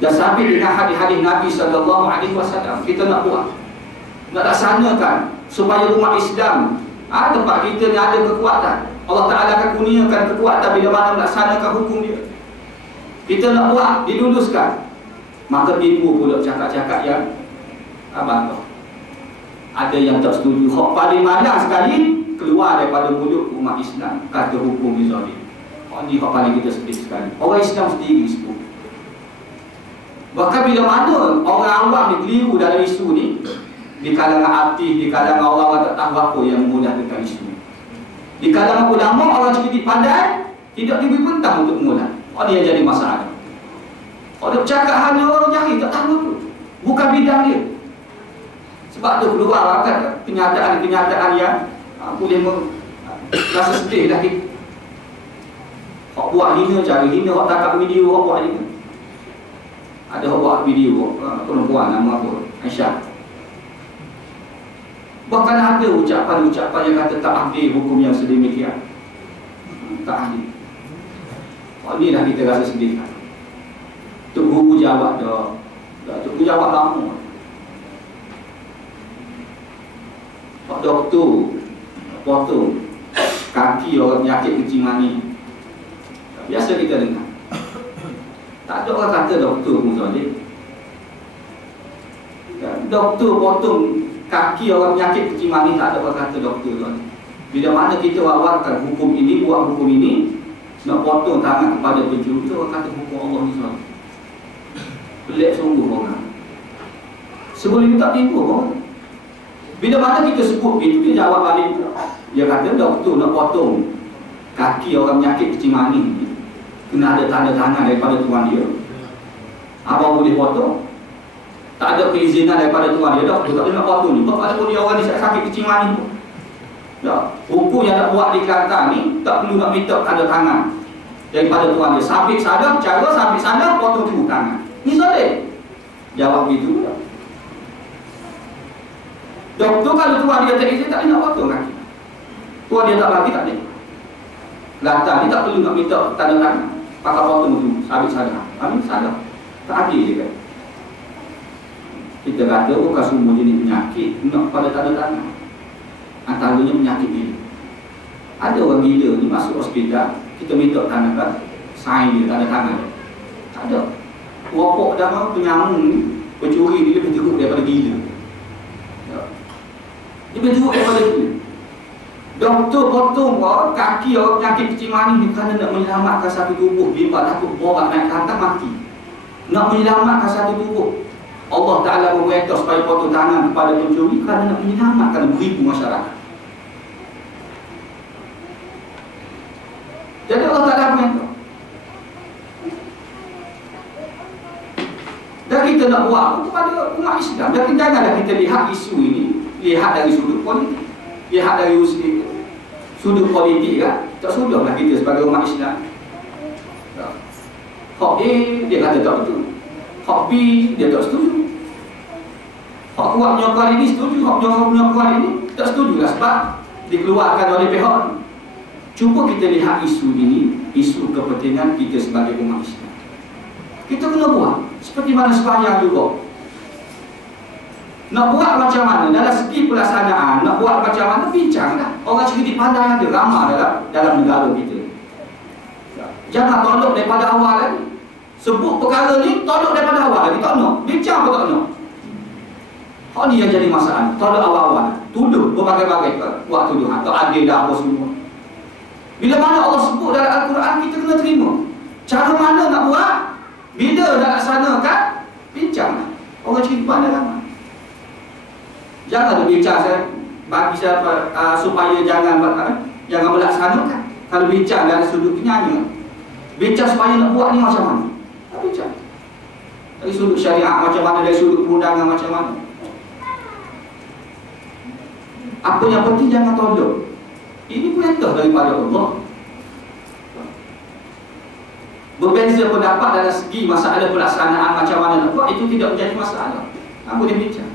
Dan sampai dengan hadis-hadis Nabi SAW, kita nak buat, nak laksanakan supaya umat Islam, tempat kita ni ada kekuatan. Allah Ta'ala akan kurniakan kekuatan bila mana melaksanakan hukum dia. Kita nak buat, diluluskan. Maka timbul pula cakap-cakap yang bantah. Ada yang tak setuju. Hak paling malang sekali, keluar daripada mulut umat Islam kata hukum ni zalim. Ini hak paling kita sedih sekali. Orang Islam sendiri sebut. Bahkan bila mana orang awam ni keliru dalam isu ni, di kalangan artis, di kalangan orang tak tahu apa yang mudah tentang isu ni. Di kalangan ulama orang cerdik pandai tidak diberi pentang untuk mengulang. Ini yang jadi masalah. Orang bercakap hanya orang jahil tak tahu tu. Bukan bidang dia. Sebab tu keluar kan kenyataan-kenyataan yang boleh rasa sedih lah kita. Hak buat hina, cara hina, hak tangkap video, hak buat hina. Ada hak buat video perempuan nama apa? Aisyah. Bahkan ada ucapan-ucapan yang kata tak adil hukum yang sedemikian. Tak adil. Inilah kita rasa sedih. Tok Guru jawab dah. Tok Guru jawab lama. Pak doktor potong kaki orang penyakit kencing manis. Biasa kita dengar. Tak ada orang kata doktor pun zalim. Doktor potong kaki orang penyakit kencing manis, tak ada orang kata doktor zalim. Bila mana kita wawarkan hukum ini, buat hukum ini, nak potong tangan kepada pencuri, orang kata hukum Allah ni zalim. Pelik sungguh orang. Sebelum ini tak tipu orang. Bila mana kita sebut itu, dia jawab balik. Dia kata doktor nak potong kaki orang penyakit kencing manis, kena ada tanda tangan daripada tuan dia. Abang boleh potong? Tak ada keizinan daripada tuan dia. Doktor tak boleh nak potong ni. Sebab ada dia orang ni sakit kencing manis pun. Hukum yang nak buat di Kelantan ni tak perlu nak minta tanda tangan daripada tuan dia. Sabit sadar, cara sabit sadar, potong tubuh tangan. Ni zalim. Jawab begitu pula. Doktor kalau tuan dia tak izin, tak boleh nak potong kaki. Tuan dia tak bagi, tak boleh. Kelantan ni tak perlu nak minta tanda tangan. Pakai potong tu, sabit sadar. Amin sadar. Tak adil je kan. Kita kata bukan semua jenis penyakit nak pada tanda tangan. Antaranya penyakit gila. Ada orang gila ni masuk hospital, kita minta tanda sign dia, tanda tangan dia. Tak ada. Wapok dah penyamung ni, pencuri ni lebih teruk daripada gila. Dia lebih teruk daripada gila. Doktor potong kaki orang penyakit kencing manis ni kerana nak menyelamatkan satu tubuh. Bimbang takut borak naik ke atas mati. Nak menyelamatkan satu tubuh. Allah Ta'ala memerintah supaya potong tangan kepada pencuri kerana nak menyelamatkan beribu masyarakat. Jadi Allah Ta'ala memerintah. Dan kita nak buat kepada umat Islam. Dan janganlah kita lihat isu ini, lihat dari sudut politik. Lihat dari sudut politik kan. Tak sudahlah kita sebagai umat Islam. Hak A, dia kata tak betul. Hak B, dia tak setuju. Hak kuat menyokong ini setuju, hak menyokong ini tak setuju lah sebab dikeluarkan oleh pihak ini. Cuba kita lihat isu ini, isu kepentingan kita sebagai umat Islam. Kita kena buat seperti mana sembahyang juga. Nak buat macam mana, dalam segi pelaksanaan, nak buat macam mana, bincanglah. Orang cerdik pandai ada, ramah dalam negara kita. Jangan tolak daripada awal lagi. Sebut perkara ni, tolak daripada awal lagi, tak nak. Bincang pun tak nak. Hal ni yang jadi masalah. Tolak awal-awal. Tuduh berbagai-bagai buat tuduhan. Tak adil dah apa semua. Bila mana Allah sebut dalam Al-Quran, kita kena terima. Cara mana nak buat, bila dah laksanakan, bincanglah. Orang cerdik pandai ramah. Jangan bincang saya bagi saya supaya jangan melaksanakan. Kalau bincang dari sudut penyanyi, bincang supaya nak buat ni macam mana? Tak bincang. Dari sudut syariat macam mana, dari sudut perundangan macam mana. Apa yang penting jangan tolak. Ini perintah daripada Allah. Berbeza pendapat dalam segi masalah pelaksanaan macam mana nak buat, itu tidak menjadi masalah. Boleh bincang.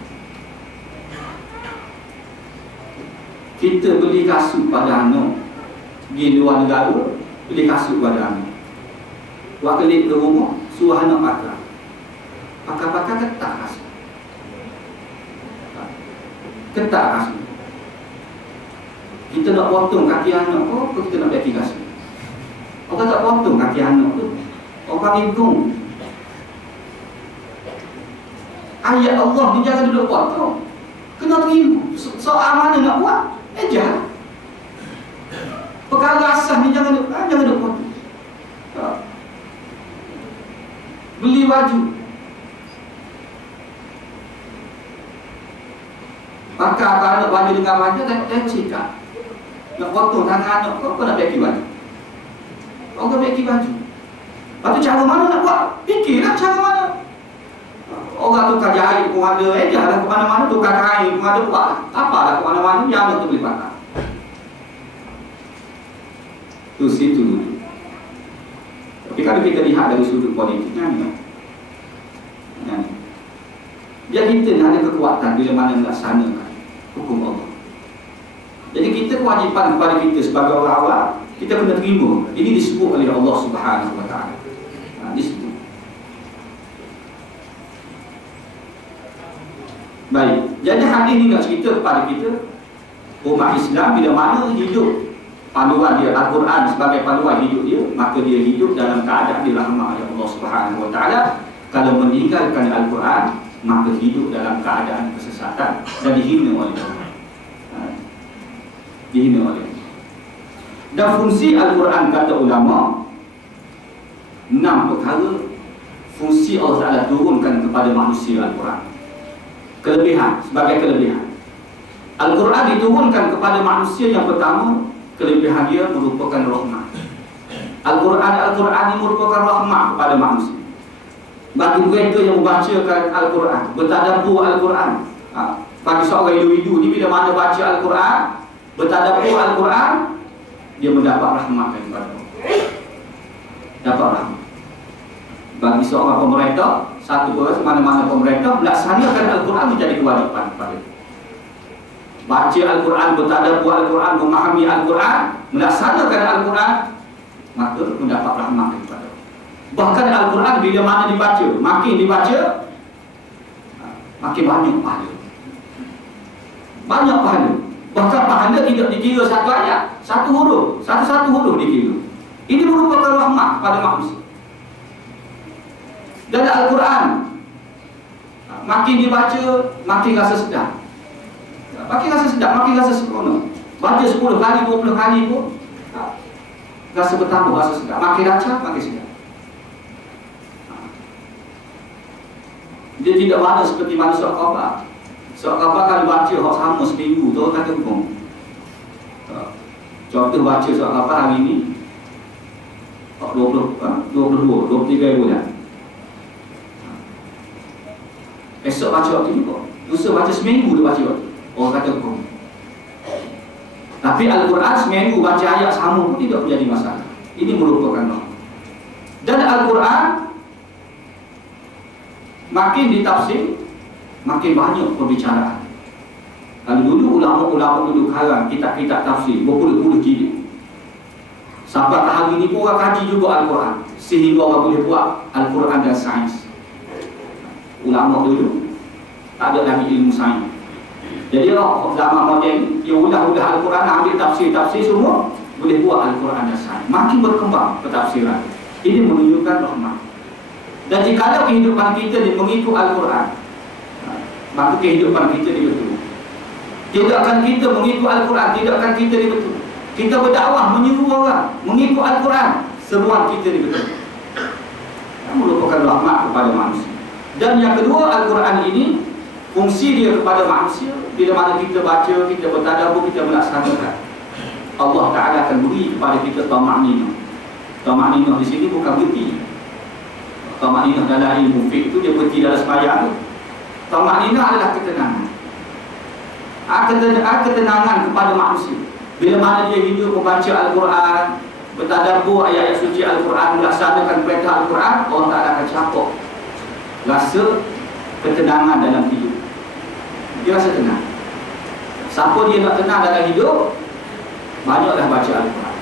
Kita beli kasut pada anak pergi luar negara, beli kasut pada anak. Buat kelip ke rumah, suruh anak pakai. Pakai-pakai ketak kasut. Ketak kasut. Kita nak potong kaki anak apa kita nak bagi kasut? Orang tak potong kaki anak tu. Orang panggil gong. Ayat Allah ni jangan duduk potong. Kena terima. Soal mana nak buat? Ejar. perkara asas ni jangan duk potong. Beli baju, maka kalau baju dengan baju tengok cekak. Nak potong tangan anak kau nak bagi baju. Kau nak bagi baju. Lepas tu cara mana nak buat? Fikirlah cara mana. Orang tukar jahit pun ada, dah ke mana-mana, tukar kain pun ada buat. Apalah ke mana-mana, yang anak tu boleh patah. Tu situ dulu. Tapi kalau kita lihat dari sudut politiknya ni, biar kita ada kekuatan bila mana melaksanakan hukum Allah. Jadi kita kewajipan kepada kita sebagai orang awam, kita kena terima. Ini disebut oleh Allah Subhanahu Wa Taala. Disebut. Baik, jadi hadis ni nak cerita kepada kita umat Islam bila mana hidup panduan dia Al-Quran sebagai panduan hidup dia, maka dia hidup dalam keadaan dirahmati oleh Allah Subhanahu Wa Taala. Kalau meninggalkan Al-Quran, maka hidup dalam keadaan kesesatan dan dihina oleh Allah. Dihina oleh Allah. Dan fungsi Al-Quran kata ulama 6 perkara fungsi Allah Taala turunkan kepada manusia Al-Quran. Kelebihan, sebagai kelebihan Al-Quran diturunkan kepada manusia. Yang pertama, kelebihan dia merupakan rahmat. Al-Quran ini merupakan rahmat kepada manusia. Bagi mereka yang membacakan Al-Quran, bertadabbur Al-Quran, bagi seorang individu ni bila mana baca Al-Quran, bertadabbur Al-Quran, dia mendapat rahmat daripada Allah. Dapat rahmat. Bagi seorang pemerintah, satu perkara mana-mana pemerintah melaksanakan Al-Quran menjadi kewajipan kepada dia. Baca Al-Quran, bertadabbur Al-Quran, memahami Al-Quran, melaksanakan Al-Quran, maka mendapat rahmat daripada Allah. Bahkan Al-Quran bila mana dibaca, makin dibaca, makin banyak pahala. Banyak pahala. Bahkan pahala tidak dikira satu ayat, satu huruf, satu-satu huruf dikira. Ini merupakan rahmat kepada manusia. Dan Al-Quran makin dibaca, makin rasa sedap. Makin rasa sedap, makin rasa sempurna. Baca 10 kali, 20 kali pun rasa bertambah, rasa sedap. Makin rancang, makin sedap. Dia tidak ada seperti mana surat khabar. Surat khabar kalau baca hak sama seminggu tu kata hukum. Contoh baca surat khabar hari ni 22, 23 bulan. Esok baca waktu juga. Lusa baca seminggu dia baca waktu. Orang kata hukum. Tapi Al-Quran seminggu baca ayat sama pun tidak menjadi masalah. Ini merupakan norma. Dan Al-Quran makin ditafsir, makin banyak perbicaraan. Kalau dulu ulama-ulama dulu karang kitab-kitab tafsir berpuluh-puluh jilid. Sampai ke hari ini pun orang kaji juga Al-Quran, sehingga orang boleh buat Al-Quran dan sains. Ulama dulu tak ada lagi ilmu sains. Jadi zaman moden dia ulah-ulah Al-Quran, ambil tafsir-tafsir semua, boleh buat Al-Quran dan sains. Makin berkembang pentafsiran. Ini menunjukkan rahmat. Dan jika kehidupan kita mengikut Al-Quran, maka kehidupan kita betul. Tidak akan kita mengikut Al-Quran, tidak akan kita betul. Kita berdakwah menyuruh orang mengikut Al-Quran, seruan kita betul. Yang merupakan rahmat kepada manusia. Dan yang kedua, Al-Quran ini fungsi dia kepada manusia. Bila mana kita baca, kita bertadabbur, kita melaksanakan, Allah Ta'ala akan beri kepada kita tamakninah. Tamakninah di sini bukan berhenti. Tamakninah dalam ilmu fiqh itu dia berhenti dalam sembahyang. Tamakninah adalah ketenangan. Ketenangan kepada manusia. Bila mana dia hidup membaca Al-Quran, bertadabbur ayat-ayat suci Al-Quran, melaksanakan perintah Al-Quran, Allah Ta'ala akan campur rasa ketenangan dalam hidup. Dia rasa tenang. Siapa dia nak tenang dalam hidup, banyaklah baca Al-Quran.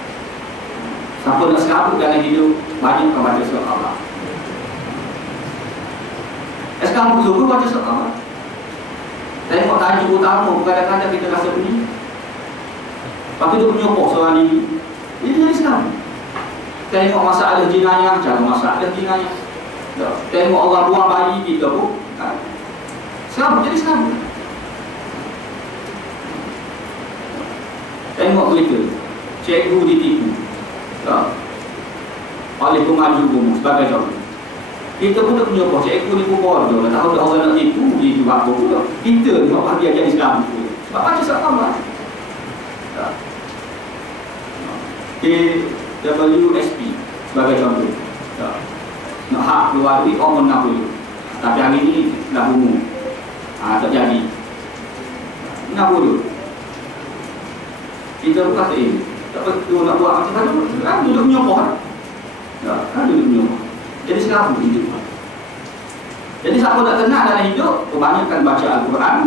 Siapa nak serabut dalam hidup, banyaklah baca surat Allah. Sekarang pun baca surat Allah. Tengok tajuk utama, kadang-kadang kita rasa bunyi. Lepas tu dia menyokong seorang diri. Dia jadi Islam. Tengok masalah jinayah, cara masalah jinayah. Tengok orang buang bayi kita pun Islam, jadi Islam. Tengok berita cikgu ditipu oleh pemaju umum sebagai contoh. Kita pun tak punya apa, cikgu ni pun bodoh lah, tahu dah orang nak tipu, dia juga apa pula. Kita ni buat dia jadi Islam pun. Sebab baca surat tambah. KWSP sebagai contoh. Nak hak keluar duit, orang nak dulu. Tapi hari ni dah umum. Tak jadi. Nak dulu. Kita kata tak betul nak buat macam mana. Kan duduk menyokong. Kan duduk menyokong. Jadi sekarang hidup. Jadi siapa nak tenang dalam hidup, kebanyakan baca Al-Quran.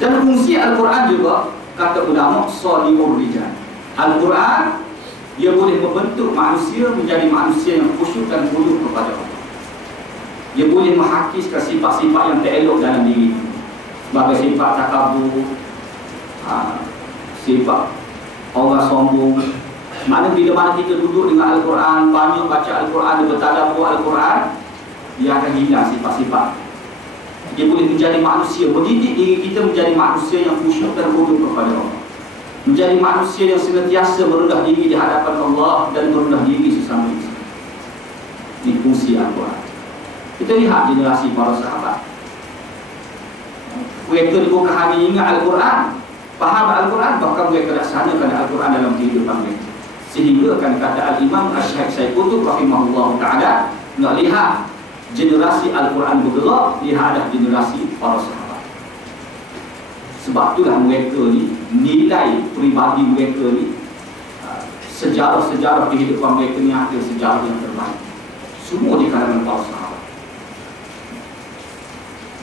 Dan fungsi Al-Quran juga, kata ulama, Salihur Rijal. Al-Quran, dia boleh membentuk manusia menjadi manusia yang khusyuk dan tunduk kepada Allah. Dia boleh menghakiskan sifat-sifat yang tak elok dalam diri. Sebagai sifat takabur, sifat orang sombong. Mana bila mana kita duduk dengan Al-Quran, banyak baca Al-Quran, bertadabbur Al-Quran, dia akan hilang sifat-sifat. Dia boleh menjadi manusia, mendidik diri kita menjadi manusia yang khusyuk dan tunduk kepada Allah. Menjadi manusia yang senantiasa merendah diri di hadapan Allah dan merendah diri sesama Islam. Ini fungsi Al-Quran. Kita lihat generasi para sahabat. Mereka bukan hanya ingat Al-Quran, faham Al-Quran, bahkan mereka laksanakan Al-Quran dalam kehidupan mereka. Sehingga kan kata Al-Imam Asy-Syaikh Sayyid Qutb rahimahullah ta'ala, nak lihat generasi Al-Quran bergerak, lihat ada generasi para sahabat. Sebab itulah mereka ni, nilai peribadi mereka ni, sejarah-sejarah kehidupan mereka ni ada sejarah yang terbaik. Semua di kalangan para sahabat.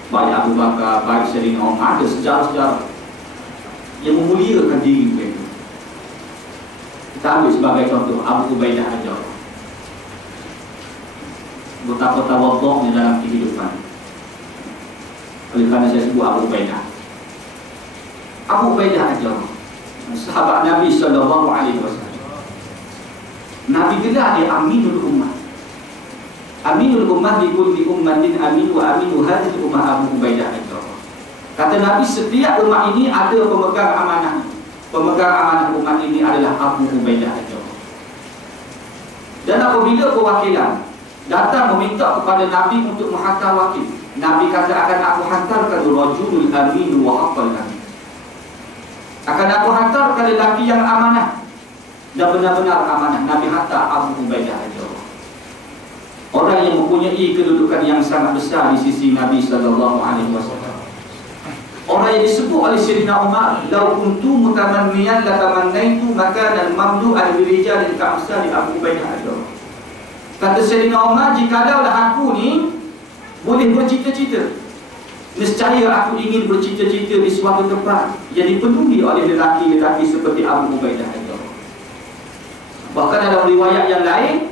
Baik Abu Bakar, baik Sayyidina Umar, ada sejarah-sejarah yang memuliakan diri mereka. Kita ambil sebagai contoh Abu Ubaidah Al-Jarrah. Betapa tawadhu'nya dalam kehidupan. Oleh kerana saya sebut Abu Ubaidah. Abu Ubaidah Al-Jarrah, sahabat Nabi SAW. Nabi gelar dia Aminul Ummah. Aminul Ummah di kulli ummatin amin wa aminu hadhihi ummah Abu Ubaidah Al-Jarrah. Kata Nabi, setiap umat ini ada pemegang amanah. Pemegang amanah umat ini adalah Abu Ubaidah Al-Jarrah. Dan apabila perwakilan datang meminta kepada Nabi untuk menghantar wakil, Nabi kata, akan aku hantarkan rajulul aminu wa haqqal amin. Akan aku hantarkan lelaki yang amanah dan benar-benar amanah. Nabi hantar Abu Ubaidah Al-Jarrah, orang yang mempunyai kedudukan yang sangat besar di sisi Nabi SAW. Orang yang disebut oleh Sayyidina Umar, "Lau kuntu mutamanniyan latamannaitu makanan mamdu'an birijal ka'amsali Abu Ubaidah Al-Jarrah." Kata Sayyidina Umar, jikalau aku ni boleh bercita-cita, nescaya aku ingin bercita-cita di suatu tempat yang dipenuhi oleh lelaki-lelaki seperti Abu Ubaidah Al-Jarrah. Bahkan dalam riwayat yang lain,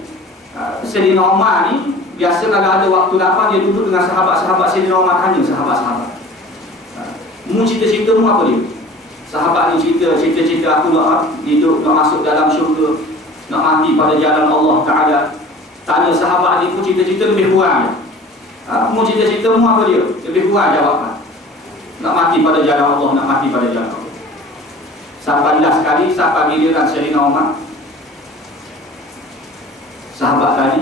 Sayyidina Umar ni biasa kalau ada waktu lapang, dia duduk dengan sahabat-sahabat Sayyidina Umar, tanya sahabat-sahabat, mu cita-citamu apa dia? Sahabat ni cita-cita aku nak hidup, nak masuk dalam syurga, nak mati pada jalan Allah Ta'ala. Tanya sahabat ni, mu cita-cita lebih kurang. Mu cita-citamu apa dia? Lebih kurang jawabkan. Nak mati pada jalan Allah, nak mati pada jalan Allah. Sampai last kali, sampai giliran Sayyidina Umar, sahabat tadi,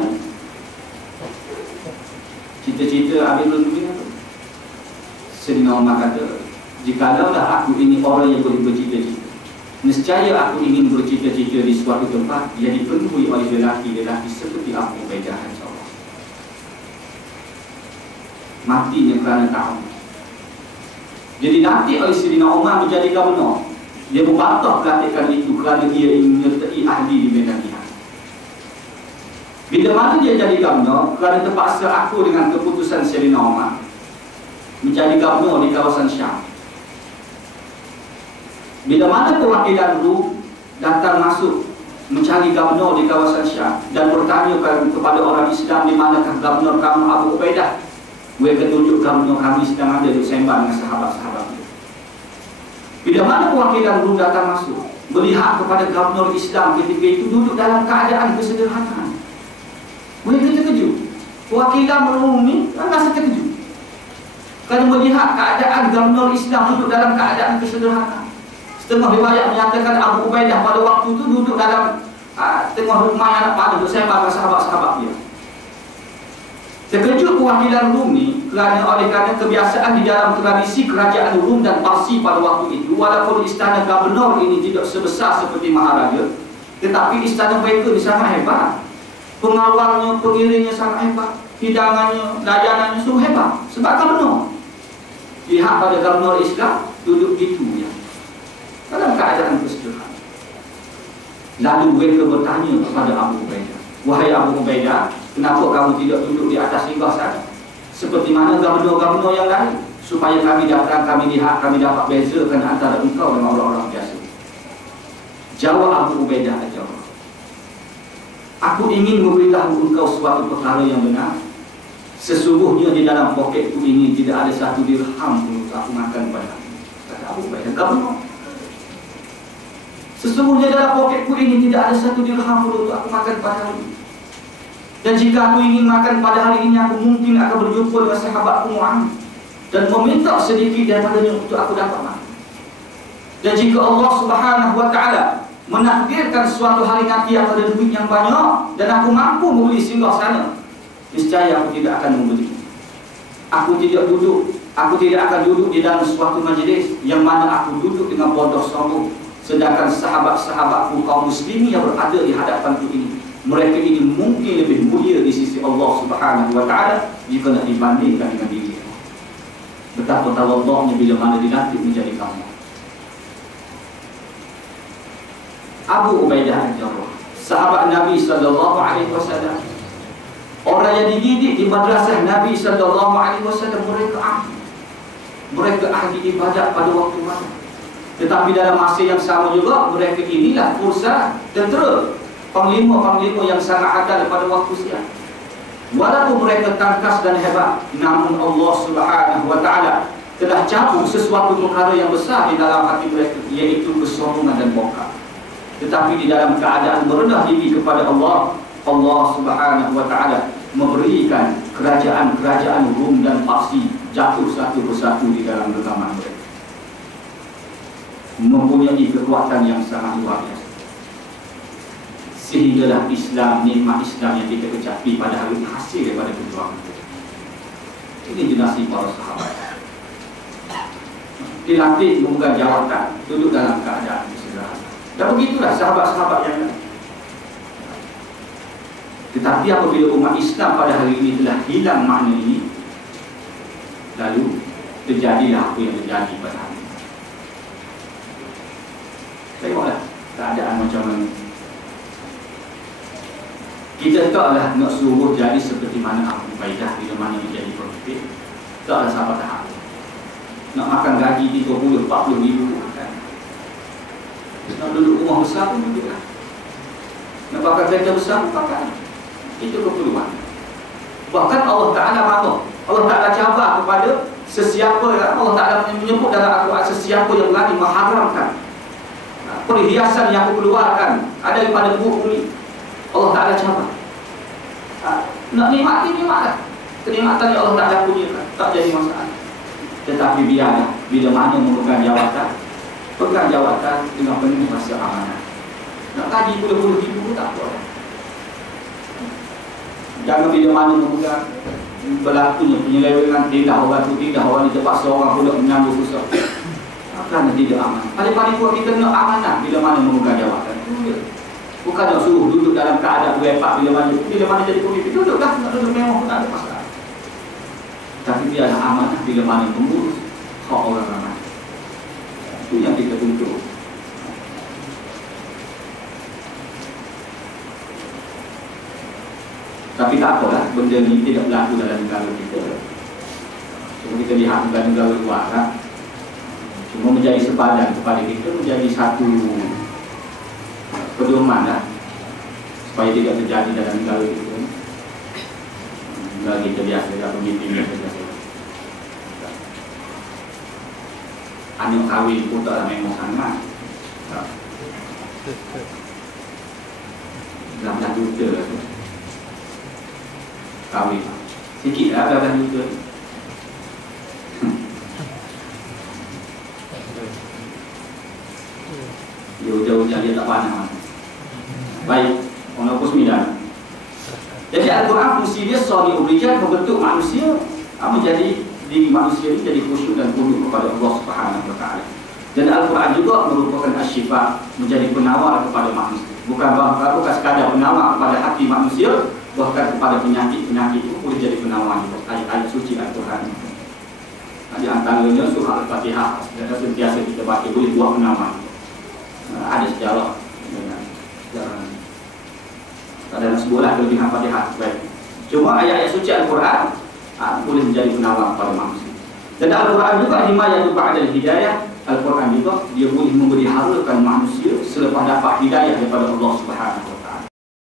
cita-cita Amirul Mukminin apa? Sayyidina Umar kata, jikalaulah aku ini orang yang boleh bercita-cita, nescaya aku ingin bercita-cita di suatu tempat yang dipenuhi oleh lelaki-lelaki seperti Abu Ubaidah Al-Jarrah. Matinya kerana tahu. Jadi nanti oleh Sayyidina Umar menjadi gubernur, dia membantah pelantikan itu kerana dia ingin menyertai ahli di medan jihad. Bila mana dia jadi gubernur, kerana terpaksa aku dengan keputusan Sayyidina Umar menjadi gubernur di kawasan Syam. Bila mana perwakilan Rum datang masuk mencari gubernur di kawasan Syam dan bertanya kepada orang Islam, di manakah gubernur kamu Abu Ubaidah? Mereka tunjuk gubernur kami sedang ada di sembang dengan sahabat-sahabat itu. Bila mana perwakilan Rum datang masuk, melihat kepada gubernur Islam ketika itu duduk dalam keadaan kesederhanaan, mereka terkejut. Perwakilan Rum ni rasa terkejut kerana melihat keadaan gubernur Islam duduk dalam keadaan kesederhanaan. Setengah riwayat menyatakan Abu Ubaidah pada waktu itu duduk dalam tengah rumah anak panah untuk sembang dengan sahabat-sahabat dia. Terkejut perwakilan Rum ni oleh kerana kebiasaan di dalam tradisi kerajaan Rum dan Parsi pada waktu itu, walaupun istana gubernur ini tidak sebesar seperti maharaja, tetapi istana mereka ni sangat hebat. Pengawalnya, pengiringnya sangat hebat, hidangannya, layanannya semua hebat sebab gubernur. Lihat pada gubernur Islam duduk gitu ya, dalam keadaan kesederhanaan. Lalu mereka bertanya kepada Abu Ubaidah, "Wahai Abu Ubaidah, kenapa kamu tidak duduk di atas singgahsana seperti mana gubernur-gubernur yang lain, supaya kami datang, kami lihat, kami dapat bezakan antara engkau dengan orang-orang biasa?" Jawab Abu Ubaidah, "Jawab, aku ingin memberitahu engkau suatu perkara yang benar. Sesungguhnya di dalam poketku ini tidak ada satu dirham pun aku makan pada." Kata Abu Ubaidah, "Gubernur, sesungguhnya dalam poketku ini tidak ada satu dirham pun untuk aku makan pada hari ini. Dan jika aku ingin makan pada hari ini, aku mungkin akan berjumpa dengan sahabatku Muhammad dan meminta sedikit daripadanya untuk aku dapat makan. Dan jika Allah Subhanahu wa ta'ala menakdirkan suatu hari nanti aku ada duit yang banyak dan aku mampu membeli singgah sana, niscaya aku tidak akan membeli. Aku tidak akan duduk di dalam suatu majlis yang mana aku duduk dengan bodoh sombong, sedangkan sahabat-sahabatku kaum muslimin yang berada di hadapanku ini, mereka ini mungkin lebih mulia di sisi Allah Subhanahu wa ta'ala jika nak dibandingkan dengan diri. Betapa tawadhu'nya bila mana dilantik menjadi kamu." Abu Ubaidah Al-Jarrah, sahabat Nabi sallallahu alaihi wasallam, orang yang dididik di madrasah Nabi sallallahu alaihi wasallam, mereka ahli ibadat pada waktu malam. Tetapi dalam masa yang sama juga, mereka inilah kursa tentera, panglima-panglima yang sangat adal pada waktu siang. Walaupun mereka tangkas dan hebat, namun Allah Subhanahu wa ta'ala telah cabut sesuatu perkara yang besar di dalam hati mereka, iaitu kesombongan dan bongkar. Tetapi di dalam keadaan merendah diri kepada Allah, Allah Subhanahu wa ta'ala memberikan kerajaan-kerajaan Rum dan Parsi jatuh satu persatu di dalam genggaman mereka, mempunyai kekuatan yang sangat luar biasa. Sehinggalah Islam, nikmat Islam yang kita kecapi pada hari ini hasil daripada perjuangan kita. Ini dinasti para sahabat. Dilantik memegang jawatan, duduk dalam keadaan kesederhanaan. Dan begitulah sahabat-sahabat yang lain. Tetapi apabila umat Islam pada hari ini telah hilang makna ini, lalu terjadilah apa yang terjadi pada hari ini. Tengoklah keadaan macam mana. Kita taklah nak suruh jadi seperti mana Abu Ubaidah bila mana menjadi pemimpin. Taklah sahabat tahap. Nak makan gaji 30-40 ribu kan? Nak duduk rumah besar pun duduklah. Nak pakai kereta besar pun pakai. Itu keperluan. Bahkan Allah Ta'ala marah. Allah Ta'ala cabar kepada sesiapa, Allah Ta'ala menyebut dalam Al-Quran, sesiapa yang berani mengharamkan perhiasan yang aku keluarkan ada daripada bumi. Allah Ta'ala cabar. Nak nikmati, nikmatlah. Kenikmatan yang Allah Ta'ala punyakan, tak jadi masalah. Tetapi biarlah, bila mana memegang jawatan, pegang jawatan dengan penuh rasa amanah. Nak kaji puluh-puluh ribu pun tak apa. Jangan bila mana memegang berlakunya penyelewengan, tindak orang tu, tindak orang ni, terpaksa orang pula menyambut susah. Kerana tidak aman. Paling-paling buat kita nak amanah bila mana memegang jawatan. Bukan nak suruh duduk dalam keadaan berepak bila mana jadi pemimpin. Duduklah, nak duduk mewah pun tak ada masalah. Tapi dia ada amanah bila mana mengurus hak orang ramai. Itu yang kita tuntut. Tapi tak apalah, benda ni tidak berlaku dalam negara kita. Cuma kita lihat negara-negara luar kan? Cuma menjadi sepadan kepada kita, menjadi satu pedoman lah, supaya tidak terjadi dalam negara kita. Negara kita biasa dah pemimpin biasa. Anak kahwin pun taklah memang sangat. Dah juta lah tu kahwin. Sikit lah dah juta. jauh-jauh dia tak pandang. Baik, orang nombor 9. Jadi Al-Quran fungsi dia soni urijat membentuk manusia, menjadi diri manusia ini jadi khusyuk dan tunduk kepada Allah Subhanahu wa taala. Dan Al-Quran juga merupakan asyifa, menjadi penawar kepada manusia. Bukan sekadar penawar kepada hati manusia, bahkan kepada penyakit-penyakit itu boleh jadi penawar juga. Ayat-ayat suci Al-Quran. Di antaranya surah Al-Fatihah yang sentiasa kita baca boleh buat penawar. Ada sejarah. Dalam sebulan kelebihan Fatihah. Baik. Cuma ayat-ayat suci Al-Quran boleh menjadi penawar kepada manusia. Dan Al-Quran juga himayatu ba'dal hidayah. Al-Quran juga dia boleh memberi harapan manusia selepas dapat hidayah daripada Allah Subhanahu